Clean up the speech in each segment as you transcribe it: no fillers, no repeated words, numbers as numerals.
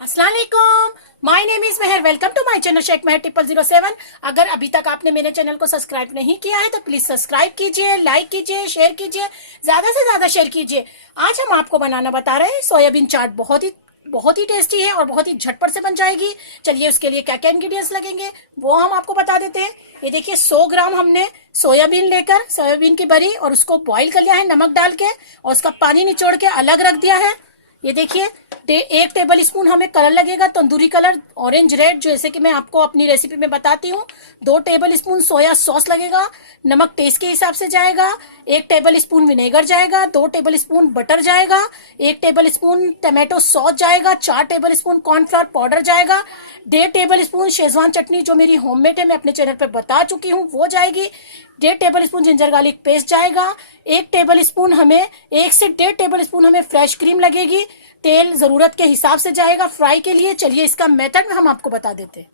अस्सलाम वालेकुम, my name is Mehar. Welcome to my channel Sheikh Mehar 0007। अगर अभी तक आपने मेरे चैनल को सब्सक्राइब नहीं किया है तो प्लीज सब्सक्राइब कीजिए, लाइक कीजिए, शेयर कीजिए, ज्यादा से ज्यादा शेयर कीजिए। आज हम आपको बनाना बता रहे हैं सोयाबीन चाट। बहुत ही टेस्टी है और बहुत ही झटपट से बन जाएगी। चलिए उसके लिए क्या क्या इंग्रेडिएंट्स लगेंगे वो हम आपको बता देते हैं। ये देखिए 100 ग्राम हमने सोयाबीन लेकर सोयाबीन की बरी और उसको बॉईल कर लिया है नमक डाल के, और उसका पानी निचोड़ के अलग रख दिया है। ये देखिए 1 टेबल स्पून हमें कलर लगेगा, तंदूरी कलर, ऑरेंज रेड, जैसे कि मैं आपको अपनी रेसिपी में बताती हूँ। 2 टेबल स्पून सोया सॉस लगेगा, नमक टेस्ट के हिसाब से जाएगा। 1 टेबल स्पून विनेगर जाएगा, 2 टेबल स्पून बटर जाएगा, 1 टेबल स्पून टमाटो सॉस जाएगा, 4 टेबल स्पून कॉर्नफ्लोर पाउडर जाएगा, 1.5 टेबल स्पून शेजवान चटनी जो मेरी होममेड है, मैं अपने चैनल पर बता चुकी हूँ, वो जाएगी। 1.5 table spoon ginger garlic paste जाएगा। 1 टेबल स्पून हमें 1 से 1.5 टेबल स्पून हमें फ्रेश क्रीम लगेगी। तेल जरूरत के हिसाब से जाएगा फ्राई के लिए। चलिए इसका मेथड हम आपको बता देते हैं।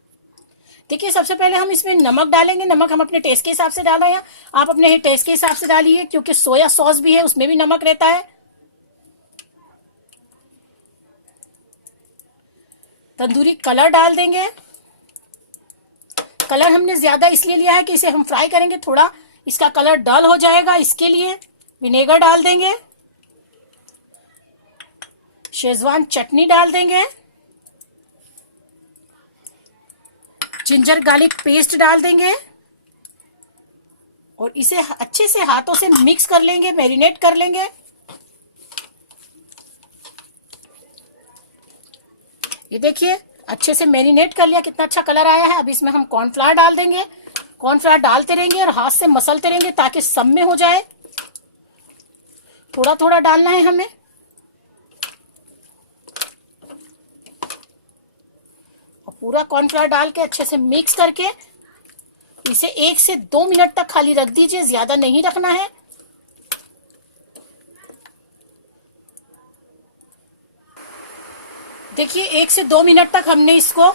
देखिए सबसे पहले हम इसमें नमक डालेंगे। नमक हम अपने टेस्ट के हिसाब से डाल रहे हैं, आप अपने टेस्ट के हिसाब से डालिए, क्योंकि सोया सॉस भी है उसमें भी नमक रहता है। तंदूरी कलर डाल देंगे। कलर हमने ज्यादा इसलिए लिया है कि इसे हम फ्राई करेंगे, थोड़ा इसका कलर डल हो जाएगा, इसके लिए विनेगर डाल देंगे। शेजवान चटनी डाल देंगे। जिंजर गार्लिक पेस्ट डाल देंगे और इसे अच्छे से हाथों से मिक्स कर लेंगे, मैरिनेट कर लेंगे। ये देखिए अच्छे से मैरिनेट कर लिया, कितना अच्छा कलर आया है। अब इसमें हम कॉर्नफ्लावर डाल देंगे। कॉर्नफ्लावर डालते रहेंगे और हाथ से मसलते रहेंगे ताकि सब में हो जाए। थोड़ा थोड़ा डालना है हमें। और पूरा कॉर्नफ्लावर डाल के अच्छे से मिक्स करके इसे 1 से 2 मिनट तक खाली रख दीजिए, ज्यादा नहीं रखना है। देखिए 1 से 2 मिनट तक हमने इसको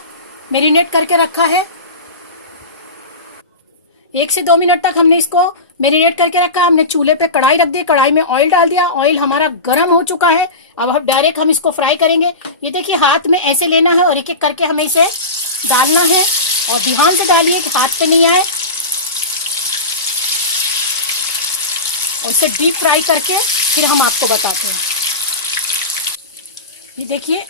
मैरिनेट करके रखा है। 1 से 2 मिनट तक हमने इसको मैरिनेट करके रखा। हमने चूल्हे पे कढ़ाई रख दी, कढ़ाई में ऑयल डाल दिया, ऑयल हमारा गर्म हो चुका है। अब हम डायरेक्ट हम इसको फ्राई करेंगे। ये देखिए हाथ में ऐसे लेना है और एक एक करके हमें इसे डालना है, और ध्यान से डालिए कि हाथ पे नहीं आए। और इसे डीप फ्राई करके फिर हम आपको बताते हैं। ये देखिए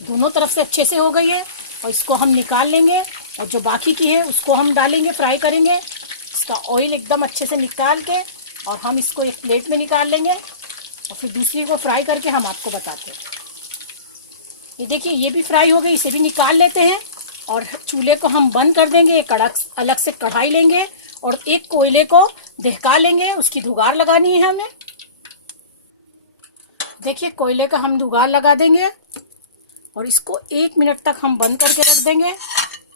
दोनों तरफ से अच्छे से हो गई है, और इसको हम निकाल लेंगे, और जो बाकी की है उसको हम डालेंगे, फ्राई करेंगे। इसका ऑयल एकदम अच्छे से निकाल के और हम इसको एक प्लेट में निकाल लेंगे, और फिर दूसरी को फ्राई करके हम आपको बताते हैं। ये देखिए ये भी फ्राई हो गई, इसे भी निकाल लेते हैं और चूल्हे को हम बंद कर देंगे। एक अलग से कढ़ाई लेंगे और एक कोयले को दहका लेंगे, उसकी धुगार लगानी है हमें। देखिए कोयले का हम धुगार लगा देंगे और इसको 1 मिनट तक हम बंद करके रख देंगे,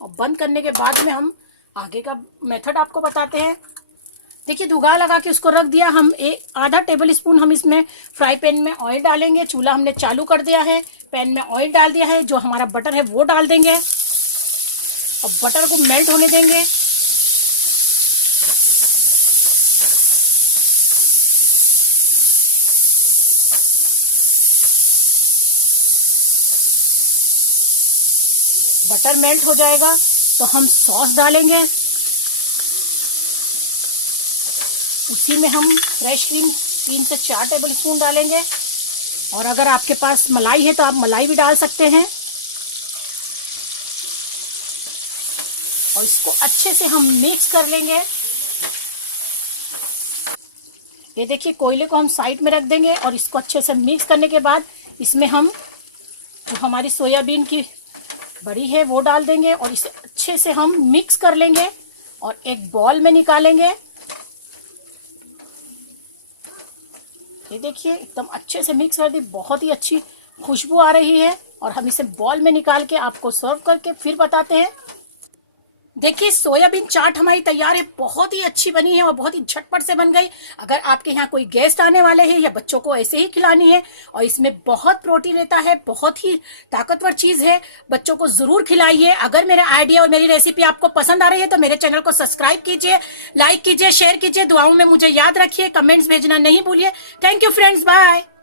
और बंद करने के बाद में हम आगे का मेथड आपको बताते हैं। देखिए धुगार लगा के उसको रख दिया। हम आधा टेबल स्पून हम इसमें फ्राई पैन में ऑयल डालेंगे। चूल्हा हमने चालू कर दिया है, पैन में ऑयल डाल दिया है। जो हमारा बटर है वो डाल देंगे और बटर को मेल्ट होने देंगे। बटर मेल्ट हो जाएगा तो हम सॉस डालेंगे। उसी में हम फ्रेश क्रीम 3 से 4 टेबल स्पून डालेंगे, और अगर आपके पास मलाई है तो आप मलाई भी डाल सकते हैं। और इसको अच्छे से हम मिक्स कर लेंगे। ये देखिए कोयले को हम साइड में रख देंगे, और इसको अच्छे से मिक्स करने के बाद इसमें हम जो हमारी सोयाबीन की बड़ी है वो डाल देंगे, और इसे अच्छे से हम मिक्स कर लेंगे और एक बॉल में निकालेंगे। ये देखिए एकदम अच्छे से मिक्स कर दी, बहुत ही अच्छी खुशबू आ रही है, और हम इसे बॉल में निकाल के आपको सर्व करके फिर बताते हैं। देखिए सोयाबीन चाट हमारी तैयार है, बहुत ही अच्छी बनी है और बहुत ही झटपट से बन गई। अगर आपके यहाँ कोई गेस्ट आने वाले हैं या बच्चों को ऐसे ही खिलानी है, और इसमें बहुत प्रोटीन रहता है, बहुत ही ताकतवर चीज है, बच्चों को जरूर खिलाइए। अगर मेरा आइडिया और मेरी रेसिपी आपको पसंद आ रही है तो मेरे चैनल को सब्सक्राइब कीजिए, लाइक कीजिए, शेयर कीजिए, दुआओं में मुझे याद रखिए, कमेंट्स भेजना नहीं भूलिए। Thank you friends, bye.